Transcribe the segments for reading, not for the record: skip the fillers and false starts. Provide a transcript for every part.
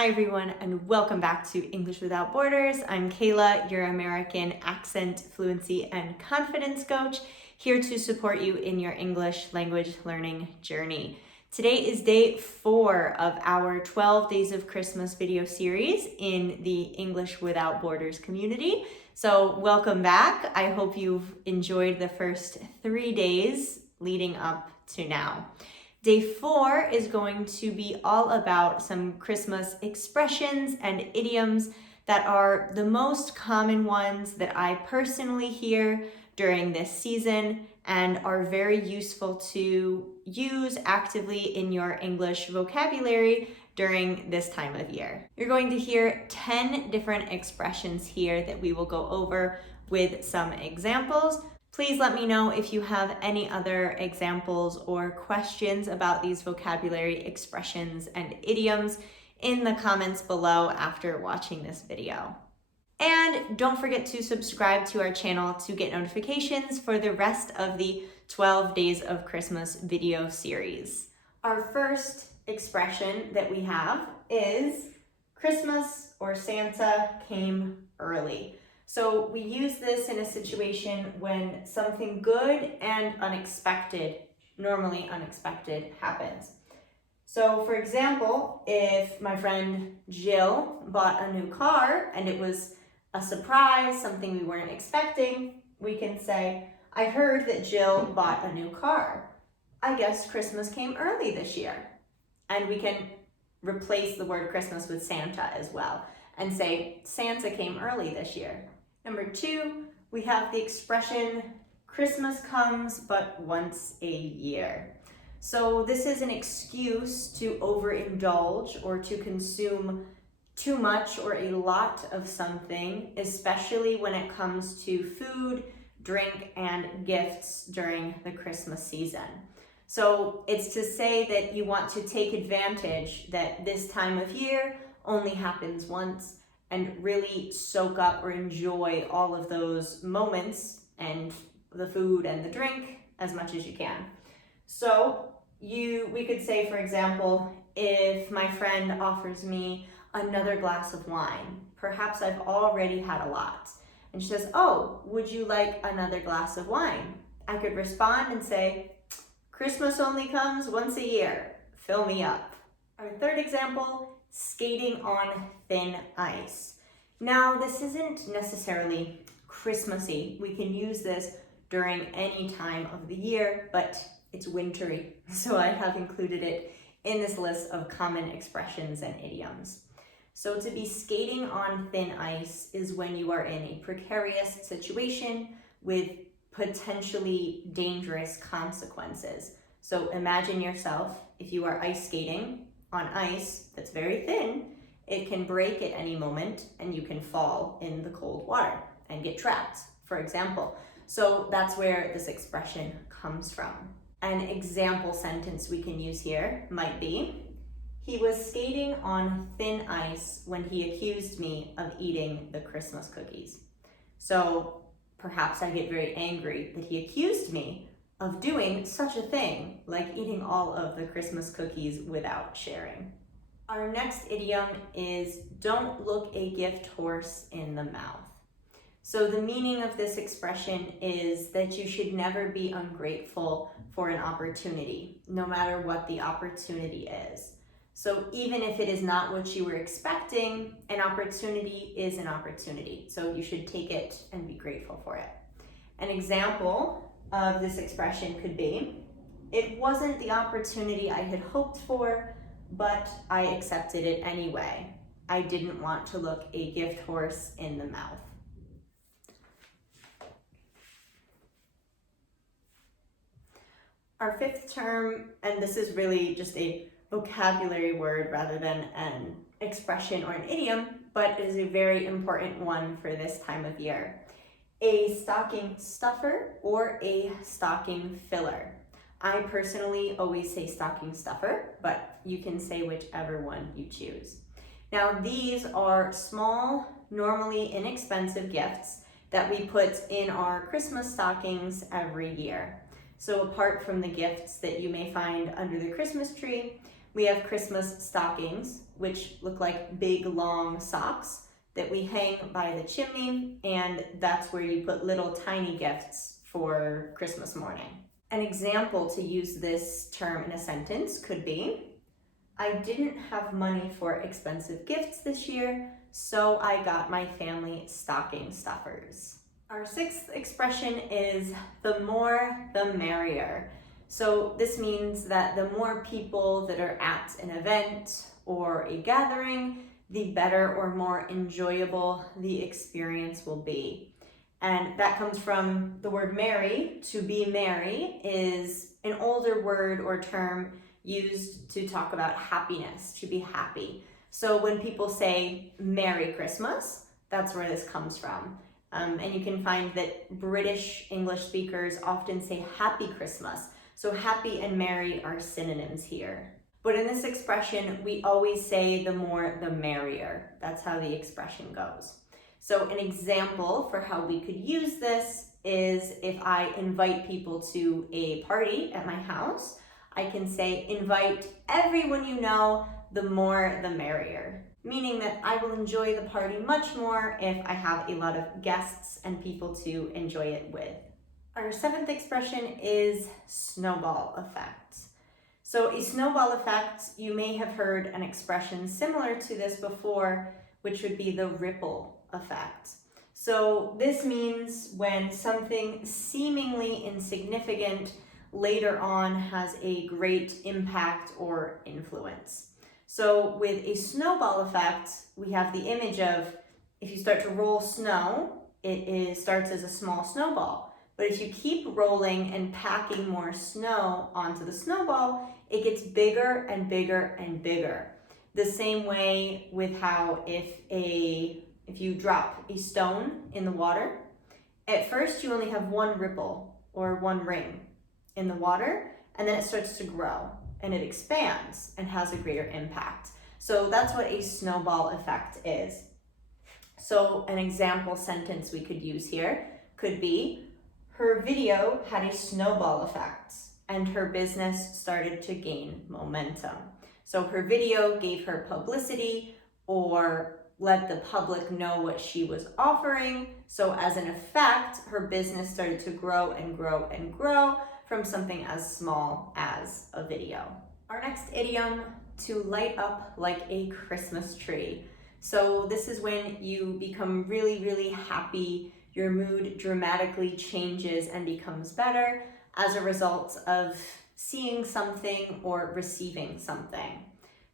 Hi everyone, and welcome back to English Without Borders. I'm Kayla, your American accent, fluency, and confidence coach, here to support you in your English language learning journey. Today is day 4 of our 12 Days of Christmas video series in the English Without Borders community. So welcome back. I hope you've enjoyed the first 3 days leading up to now. Day 4 is going to be all about some Christmas expressions and idioms that are the most common ones that I personally hear during this season and are very useful to use actively in your English vocabulary during this time of year. You're going to hear 10 different expressions here that we will go over with some examples. Please let me know if you have any other examples or questions about these vocabulary expressions and idioms in the comments below after watching this video. And don't forget to subscribe to our channel to get notifications for the rest of the 12 Days of Christmas video series. Our first expression that we have is Christmas or Santa came early. So we use this in a situation when something good and unexpected, normally unexpected, happens. So for example, if my friend Jill bought a new car and it was a surprise, something we weren't expecting, we can say, I heard that Jill bought a new car. I guess Christmas came early this year. And we can replace the word Christmas with Santa as well and say, Santa came early this year. Number 2, we have the expression, Christmas comes but once a year. So this is an excuse to overindulge or to consume too much or a lot of something, especially when it comes to food, drink, and gifts during the Christmas season. So it's to say that you want to take advantage that this time of year only happens once, and really soak up or enjoy all of those moments and the food and the drink as much as you can. So we could say, for example, if my friend offers me another glass of wine, perhaps I've already had a lot, and she says, oh, would you like another glass of wine? I could respond and say, Christmas only comes once a year, fill me up. Our third example, skating on thin ice. Now, this isn't necessarily Christmassy. We can use this during any time of the year, but it's wintry, so I have included it in this list of common expressions and idioms. So to be skating on thin ice is when you are in a precarious situation with potentially dangerous consequences. So imagine yourself, if you are ice skating on ice that's very thin, it can break at any moment and you can fall in the cold water and get trapped, for example. So that's where this expression comes from. An example sentence we can use here might be, he was skating on thin ice when he accused me of eating the Christmas cookies. So perhaps I get very angry that he accused me of doing such a thing, like eating all of the Christmas cookies without sharing. Our next idiom is, don't look a gift horse in the mouth. So the meaning of this expression is that you should never be ungrateful for an opportunity, no matter what the opportunity is. So even if it is not what you were expecting, an opportunity is an opportunity. So you should take it and be grateful for it. An example of this expression could be, it wasn't the opportunity I had hoped for, but I accepted it anyway. I didn't want to look a gift horse in the mouth. Our fifth term, and this is really just a vocabulary word rather than an expression or an idiom, but it is a very important one for this time of year. A stocking stuffer or a stocking filler. I personally always say stocking stuffer, but you can say whichever one you choose. Now, these are small, normally inexpensive gifts that we put in our Christmas stockings every year. So apart from the gifts that you may find under the Christmas tree, We have Christmas stockings, which look like big long socks that we hang by the chimney, and that's where you put little tiny gifts for Christmas morning. An example to use this term in a sentence could be, I didn't have money for expensive gifts this year, so I got my family stocking stuffers. Our sixth expression is the more the merrier. So this means that the more people that are at an event or a gathering, the better or more enjoyable the experience will be. And that comes from the word merry. To be merry is an older word or term used to talk about happiness, to be happy. So when people say Merry Christmas, that's where this comes from. And you can find that British English speakers often say Happy Christmas. So happy and merry are synonyms here. But in this expression, we always say the more the merrier. That's how the expression goes. So an example for how we could use this is if I invite people to a party at my house, I can say invite everyone you know, the more the merrier. Meaning that I will enjoy the party much more if I have a lot of guests and people to enjoy it with. Our seventh expression is snowball effect. So a snowball effect, you may have heard an expression similar to this before, which would be the ripple effect. So this means when something seemingly insignificant later on has a great impact or influence. So with a snowball effect, we have the image of if you start to roll snow, starts as a small snowball. But if you keep rolling and packing more snow onto the snowball, it gets bigger and bigger and bigger. The same way with how if you drop a stone in the water, at first you only have one ripple or one ring in the water, and then it starts to grow and it expands and has a greater impact. So that's what a snowball effect is. So an example sentence we could use here could be, her video had a snowball effect and her business started to gain momentum. So her video gave her publicity or let the public know what she was offering. So as an effect, her business started to grow and grow and grow from something as small as a video. Our next idiom, to light up like a Christmas tree. So this is when you become really, really happy. Your mood dramatically changes and becomes better as a result of seeing something or receiving something.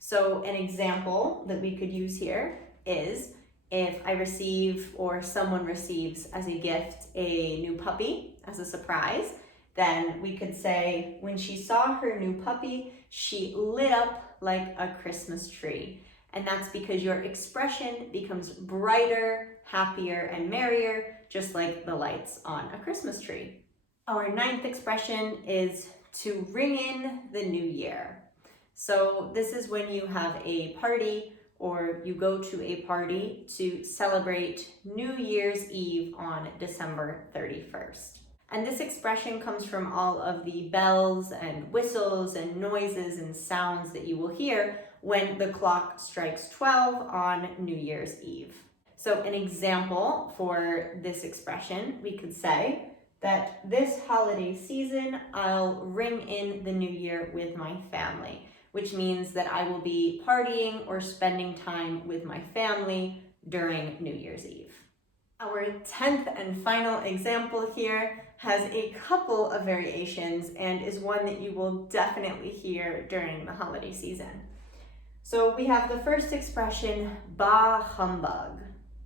So an example that we could use here is if I receive or someone receives as a gift a new puppy as a surprise, then we could say, when she saw her new puppy, she lit up like a Christmas tree. And that's because your expression becomes brighter, happier, and merrier, just like the lights on a Christmas tree. Our ninth expression is to ring in the new year. So this is when you have a party or you go to a party to celebrate New Year's Eve on December 31st. And this expression comes from all of the bells and whistles and noises and sounds that you will hear when the clock strikes 12 on New Year's Eve. So an example for this expression, we could say that this holiday season, I'll ring in the new year with my family, which means that I will be partying or spending time with my family during New Year's Eve. Our 10th and final example here has a couple of variations and is one that you will definitely hear during the holiday season. So we have the first expression, bah humbug,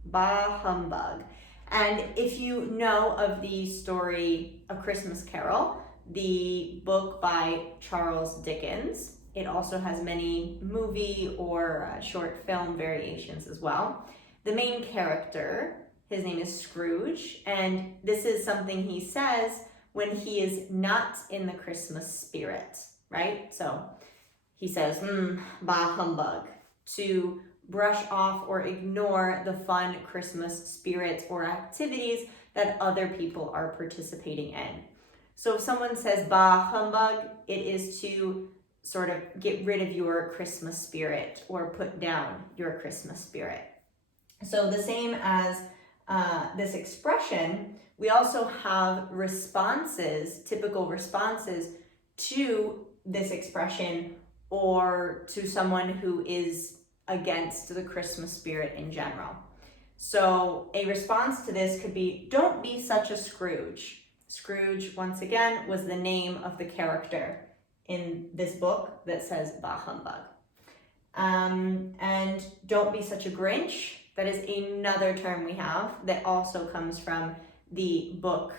bah humbug. And if you know of the story A Christmas Carol, the book by Charles Dickens, it also has many movie or short film variations as well. The main character, his name is Scrooge, and this is something he says when he is not in the Christmas spirit, right? So he says, bah humbug, to brush off or ignore the fun Christmas spirit or activities that other people are participating in. So if someone says bah humbug, it is to sort of get rid of your Christmas spirit or put down your Christmas spirit. So the same as this expression, we also have responses, typical responses to this expression or to someone who is against the Christmas spirit in general. So a response to this could be, don't be such a Scrooge. Scrooge, once again, was the name of the character in this book that says bah humbug. And don't be such a Grinch. That is another term we have that also comes from the book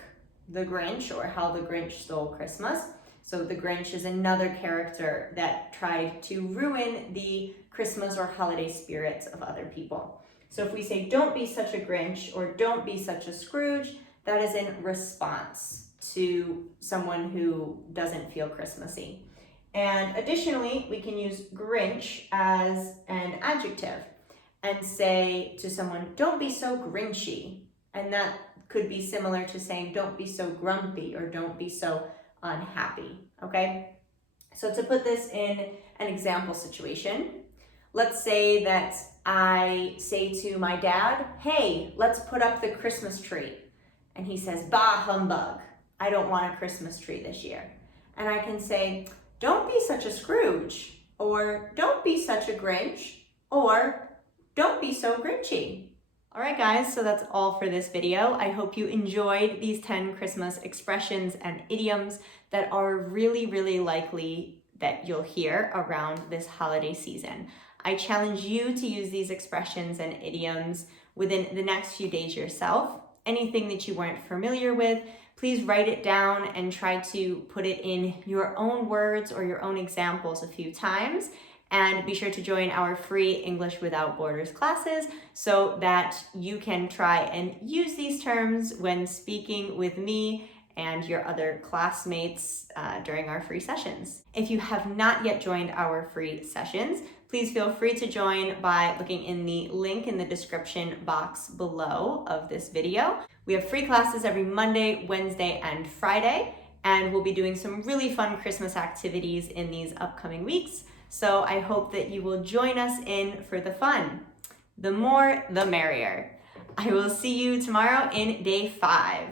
The Grinch, or How the Grinch Stole Christmas. So the Grinch is another character that tried to ruin the Christmas or holiday spirits of other people. So if we say don't be such a Grinch or don't be such a Scrooge, that is in response to someone who doesn't feel Christmassy. And additionally, we can use Grinch as an adjective and say to someone, don't be so Grinchy. And that could be similar to saying, don't be so grumpy or don't be so unhappy, okay? So to put this in an example situation, let's say that I say to my dad, hey, let's put up the Christmas tree. And he says, bah humbug, I don't want a Christmas tree this year. And I can say, don't be such a Scrooge, or don't be such a Grinch, or don't be so Grinchy. All right, guys, so that's all for this video. I hope you enjoyed these 10 Christmas expressions and idioms that are really, really likely that you'll hear around this holiday season. I challenge you to use these expressions and idioms within the next few days yourself. Anything that you weren't familiar with, please write it down and try to put it in your own words or your own examples a few times. And be sure to join our free English Without Borders classes so that you can try and use these terms when speaking with me and your other classmates during our free sessions. If you have not yet joined our free sessions, please feel free to join by looking in the link in the description box below of this video. We have free classes every Monday, Wednesday, and Friday, and we'll be doing some really fun Christmas activities in these upcoming weeks. So I hope that you will join us in for the fun. The more, the merrier. I will see you tomorrow in day 5.